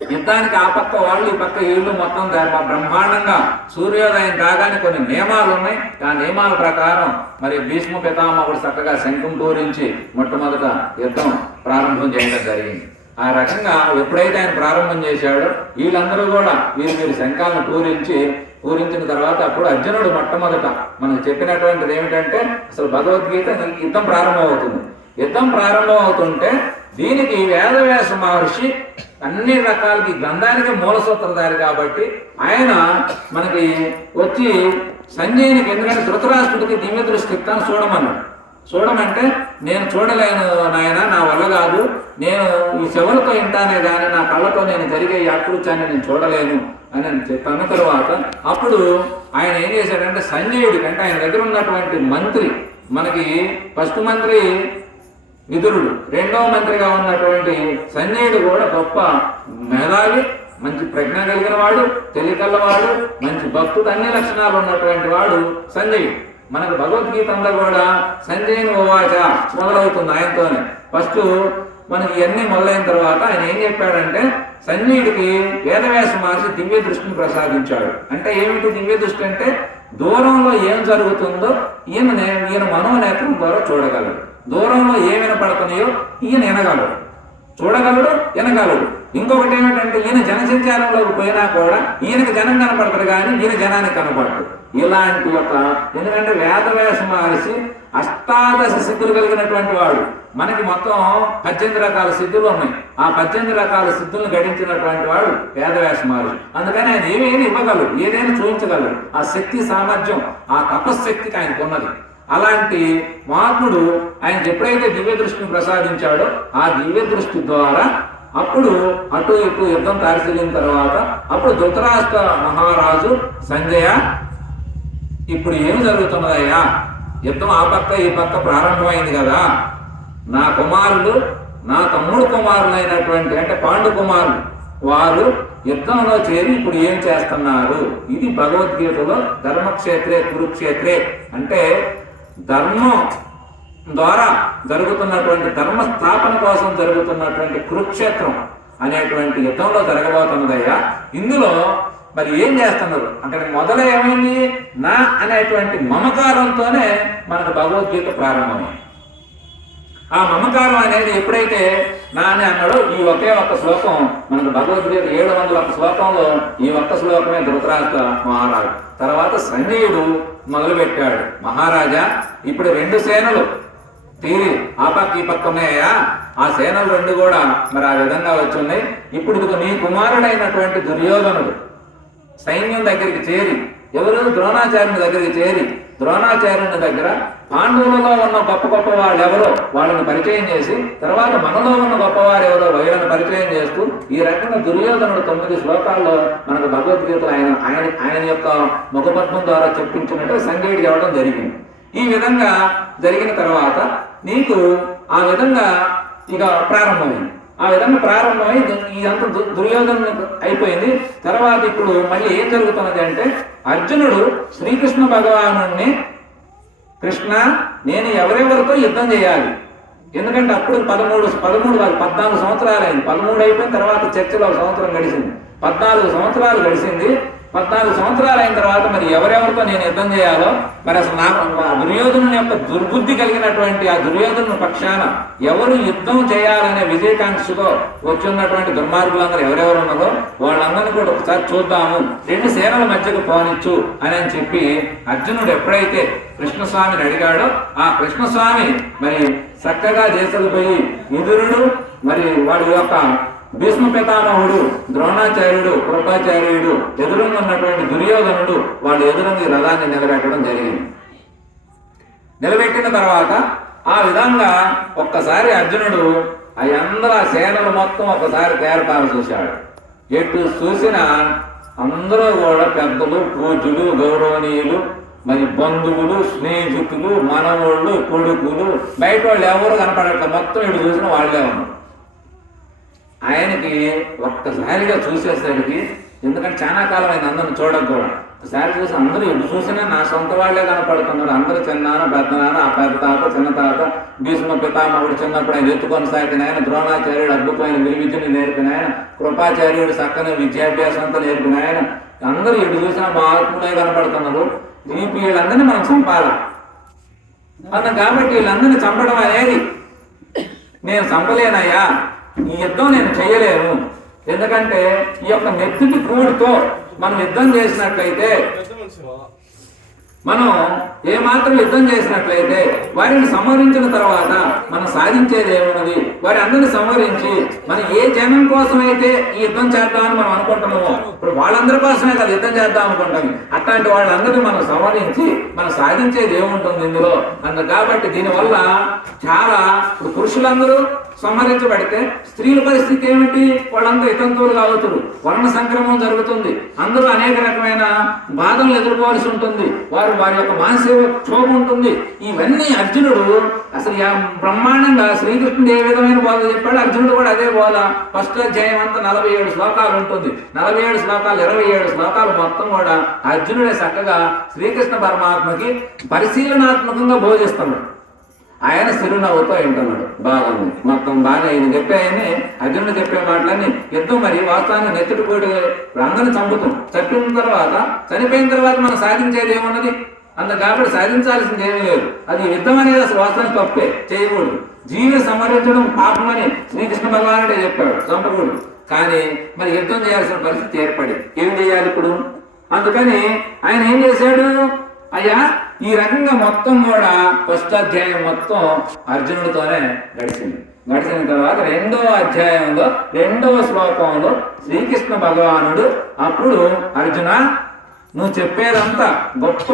యుద్ధానికి ఆ పక్క వాళ్ళు ఈ పక్క వీళ్ళు మొత్తం బ్రహ్మాండంగా సూర్యోదయం కాగానే కొన్ని నియమాలు ఉన్నాయి. ఆ నియమాల ప్రకారం మరి భీష్మ పితామహుడు చక్కగా శంఖం పూరించి మొట్టమొదట యుద్ధం ప్రారంభం చేయడం జరిగింది. ఆ రకంగా ఎప్పుడైతే ఆయన ప్రారంభం చేశాడో వీళ్ళందరూ కూడా వీరు వీరి శంఖాలను పూరించి పూరించిన తర్వాత అప్పుడు అర్జునుడు మొట్టమొదట మనకు చెప్పినటువంటిది ఏమిటంటే అసలు భగవద్గీత యుద్ధం ప్రారంభం అవుతుంది యుద్ధం ప్రారంభం అవుతుంటే దీనికి వేదవ్యాస మహర్షి అన్ని రకాలకి గ్రంథానికి మూలసూత్రధారి కాబట్టి ఆయన మనకి వచ్చి సంజయునికి ఎందుకంటే ధృతరాష్ట్రుడికి దివ్య దృష్టి ఇస్తాను చూడమన్నాడు. చూడమంటే నేను చూడలేను నాయన నా వల్ల కాదు. నేను ఈ చెవులతో వింటానే కానీ నా కళ్ళతో నేను జరిగే యాకృత్యాన్ని నేను చూడలేను అని చెప్పిన. తర్వాత అప్పుడు ఆయన ఏం చేశాడంటే సంజయుడికి అంటే ఆయన దగ్గర ఉన్నటువంటి మంత్రి మనకి ఫస్ట్ మంత్రి విదురుడు రెండవ మంత్రిగా ఉన్నటువంటి సంజయుడు కూడా గొప్ప మేధావి మంచి ప్రజ్ఞ కలిగిన వాడు తెలికల్లవాడు మంచి భక్తుడు అన్ని లక్షణాలు ఉన్నటువంటి వాడు సంజయుడు మనకు భగవద్గీత అంతా కూడా సంజయుని ఉవాచ మొదలవుతుంది ఆయనతోనే. ఫస్ట్ మనకి ఇవన్నీ మొదలైన తర్వాత ఆయన ఏం చెప్పాడంటే సంజయుడికి వేదవ్యాస మహర్షి దివ్య దృష్టిని ప్రసాదించాడు. అంటే ఏమిటి దివ్య దృష్టి అంటే దూరంలో ఏం జరుగుతుందో ఈయన ఈయన మనోనేత్రం ద్వారా చూడగలడు. దూరంలో ఏం వినపడుతున్నాయో ఈయన వినగలడు. చూడగలడు వినగలడు. ఇంకొకటి ఏమిటంటే ఈయన జనసంచారంలోకి పోయినా కూడా ఈయనకి జనం కనపడతారు కానీ ఈయన జనానికి కనపడదు. ఇలాంటి ఒక ఎందుకంటే వేదవ్యాస మహర్షి అష్టాదశ సిద్ధులు కలిగినటువంటి వాడు. మనకి మొత్తం పద్దెనిమిది రకాల సిద్ధులు ఉన్నాయి. ఆ పద్దెనిమిది రకాల సిద్ధులను గడించినటువంటి వాడు వేదవేష మహర్షి అందుకని ఆయన ఏమేమి ఇవ్వగలడు ఏదైనా చూపించగలడు. ఆ శక్తి సామర్థ్యం ఆ తపశ్శక్తికి ఆయనకు ఉన్నది అలాంటి మహాత్ముడు ఆయన ఎప్పుడైతే దివ్య దృష్టిని ప్రసాదించాడో ఆ దివ్య దృష్టి ద్వారా అప్పుడు అటు ఇటు యుద్ధం తారిసిలిన తర్వాత అప్పుడు ధృతరాష్ట్ర మహారాజు సంజయ ఇప్పుడు ఏం జరుగుతున్నదయ్యా? యుద్ధం ఆ పక్క ఈ పక్క ప్రారంభమైంది కదా. నా కుమారులు నా తమ్ముడు కుమారులైనటువంటి అంటే పాండు కుమారులు వారు యుద్ధంలో చేరి ఇప్పుడు ఏం చేస్తున్నారు? ఇది భగవద్గీతలో ధర్మక్షేత్రే కురుక్షేత్రే. అంటే ధర్మం ద్వారా జరుగుతున్నటువంటి ధర్మ స్థాపన కోసం జరుగుతున్నటువంటి కురుక్షేత్రం అనేటువంటి యుద్ధంలో జరగబోతున్నదయ్యా. ఇందులో మరి ఏం చేస్తున్నారు? అక్కడ మొదలు ఏమైంది నా అనేటువంటి మమకారంతోనే మనకు భగవద్గీత ప్రారంభమైంది. ఆ మమకారం అనేది ఎప్పుడైతే నాని అన్నాడో ఈ ఒకే ఒక్క శ్లోకం మనకు భగవద్గీత ఏడు వందల ఒక్క శ్లోకంలో ఈ ఒక్క శ్లోకమే ధృతరాష్ట్ర మహారాజు. తర్వాత సంజయుడు మొదలుపెట్టాడు. మహారాజా ఇప్పుడు రెండు సేనలు. తీరి ఆ పక్క ఈ పక్క ఉన్నాయా ఆ సేనలు రెండు కూడా మరి ఆ విధంగా వచ్చున్నాయి. ఇప్పుడు ఇదిగో నీ కుమారుడైనటువంటి దుర్యోధనుడు సైన్యం దగ్గరికి చేరి ఎవరు? ద్రోణాచార్యుని దగ్గరికి చేరి ద్రోణాచార్యుని దగ్గర పాండవులలో ఉన్న గొప్ప గొప్ప వాళ్ళు ఎవరో వాళ్ళని పరిచయం చేసి తర్వాత మనలో ఉన్న గొప్పవారు ఎవరో వీళ్ళని పరిచయం చేస్తూ ఈ రకంగా దుర్యోధనుడు తొమ్మిది శ్లోకాల్లో మనకు భగవద్గీత ఆయన ఆయన ఆయన యొక్క ముఖపద్మం ద్వారా చెప్పించినట్టు సంజయుడు చెప్పడం జరిగింది. ఈ విధంగా జరిగిన తర్వాత నీకు ఆ విధంగా ఇక ప్రారంభమైంది. ఆ విధంగా ప్రారంభమై ఇదంతా దు- దుర్యోధన అయిపోయింది. తర్వాత ఇప్పుడు మళ్ళీ ఏం జరుగుతున్నది అంటే అర్జునుడు శ్రీకృష్ణ భగవాను కృష్ణ నేను ఎవరెవరితో యుద్ధం చేయాలి? ఎందుకంటే అప్పుడు పదమూడు పదమూడు పద్నాలుగు సంవత్సరాలు అయింది పదమూడు అయిపోయిన తర్వాత చర్చలో ఒక సంవత్సరం గడిచింది. పద్నాలుగు సంవత్సరాలు గడిచింది. పద్నాలుగు సంవత్సరాలు అయిన తర్వాత మరి ఎవరెవరితో నేను యుద్ధం చేయాలో మరి అసలు నా దుర్యోధను యొక్క దుర్బుద్ధి కలిగినటువంటి ఆ దుర్యోధను పక్షాన ఎవరు యుద్ధం చేయాలనే విజయకాంక్షతో వచ్చున్నటువంటి దుర్మార్గులందరూ ఎవరెవరు ఉన్నారో వాళ్ళందరినీ కూడా ఒకసారి చూద్దాము. రెండు సేనల మధ్యకు పోనిచ్చు అని అని చెప్పి అర్జునుడు ఎప్పుడైతే కృష్ణస్వామిని అడిగాడో ఆ కృష్ణస్వామి మరి చక్కగా దేశపోయి విదురుడు మరి వాడి యొక్క భీష్మ పితామహుడు ద్రోణాచార్యుడు కృపాచార్యుడు ఎదురుగా ఉన్నటువంటి దుర్యోధనుడు వాళ్ళు ఎదురుంగి రథాన్ని నిలబెట్టడం జరిగింది. నిలబెట్టిన తర్వాత ఆ విధంగా ఒక్కసారి అర్జునుడు ఆ అందరూ ఆ సేనలు మొత్తం ఒకసారి తేరపార చూశాడు. ఎటు చూసినా అందరూ కూడా పెద్దలు పూజలు గౌరవనీయులు మరి బంధువులు స్నేహితులు మనవోళ్ళు కొడుకులు బయట వాళ్ళు ఎవరు కనపడట్లేదు మొత్తం ఇటు చూసిన వాళ్ళే ఉన్నారు. ఆయనకి ఒక్కసారిగా చూసేసరికి ఎందుకంటే చాలా కాలం ఆయన అందరిని చూడక కూడా. ఒకసారి చూసి అందరూ ఎటు చూసినా నా సొంత వాళ్ళే కనపడుతున్నారు. అందరూ చిన్నాన పెద్దనాన్న ఆ పెద్ద తాత చిన్న తాత భీష్మ పితామహుడు చిన్నప్పుడు ఆయన ఎత్తుకొని సాగిన ఆయన ద్రోణాచార్యుడు అద్భుతమైన విలువిద్యను నేర్పిన ఆయన కృపాచార్యుడు చక్కని విద్యాభ్యాసంతో నేర్పిన ఆయన. అందరూ ఎటు చూసినా మహాత్ములే కనపడుతున్నారు. ఈ వీళ్ళందరినీ మనం చంపాలి? కాబట్టి వీళ్ళందరినీ చంపడం అనేది నేను చంపలేనయ్యా. ఈ యుద్ధం నేను చేయలేను. ఎందుకంటే ఈ యొక్క నెత్తిటి కూడితో మనం యుద్ధం చేసినట్లయితే మనం ఏ మాత్రం యుద్ధం చేసినట్లయితే వారిని సంహరించిన తర్వాత మనం సాధించేది ఏమున్నది? వారి అందరిని సంహరించి మనం ఏ జనం కోసం అయితే ఈ యుద్ధం చేద్దామని మనం అనుకుంటున్నామో ఇప్పుడు వాళ్ళందరి కోసమే కదా యుద్ధం చేద్దాం అనుకుంటాం అట్లాంటి వాళ్ళందరినీ మనం సంహరించి మనం సాధించేది ఏముంటుంది ఇందులో? అందు కాబట్టి దీనివల్ల చాలా ఇప్పుడు పురుషులందరూ సంహరించబడితే స్త్రీల పరిస్థితి ఏమిటి? వాళ్ళందరూ ఇతంతువులు కావుతురు వర్ణ సంక్రమం జరుగుతుంది. అందరూ అనేక రకమైన బాధలు ఎదుర్కోవాల్సి ఉంటుంది. వారు వారి యొక్క మానసిక క్షోభ ఉంటుంది. ఇవన్నీ అర్జునుడు అసలు బ్రహ్మాండంగా శ్రీకృష్ణుడు ఏ విధమైన బోధ చెప్పాడు అర్జునుడు కూడా అదే బోధ. ఫస్ట్ అధ్యాయం అంతా నలభై ఏడు శ్లోకాలు ఉంటుంది. నలభై ఏడు శ్లోకాలు ఇరవై ఏడు శ్లోకాలు మొత్తం కూడా అర్జునుడే చక్కగా శ్రీకృష్ణ పరమాత్మకి పరిశీలనాత్మకంగా బోధిస్తున్నాడు. ఆయన చిరునవ్వుతో వింటున్నాడు బాగుంది మొత్తం బాగా ఈయన చెప్పాయని అర్జునుడు చెప్పే మాటలన్నీ యుద్ధం మరి వాస్తవాన్ని నెత్తుడు పోటీ అందరిని చంపుతాం చంపిన తర్వాత చనిపోయిన తర్వాత మనం సాధించేది ఏమున్నది? అంత కాబట్టి సాధించాల్సింది ఏమీ లేదు. అది యుద్ధం అనేది అసలు వాస్తవానికి తప్పే. చేయకూడదు. జీవి సంహరించడం పాపమని శ్రీకృష్ణ భగవానుడే చెప్పాడు చంపకూడదు. కానీ మరి యుద్ధం చేయాల్సిన పరిస్థితి ఏర్పడి ఏం చేయాలి ఇప్పుడు? అందుకని ఆయన ఏం చేశాడు? అయ్యా ఈ రకంగా మొత్తం కూడా ఫస్ట్ అధ్యాయం మొత్తం అర్జునుడితోనే గడిచింది. గడిచిన తర్వాత రెండవ అధ్యాయంలో రెండవ శ్లోకంలో శ్రీకృష్ణ భగవానుడు అప్పుడు అర్జున నువ్వు చెప్పేదంతా గొప్ప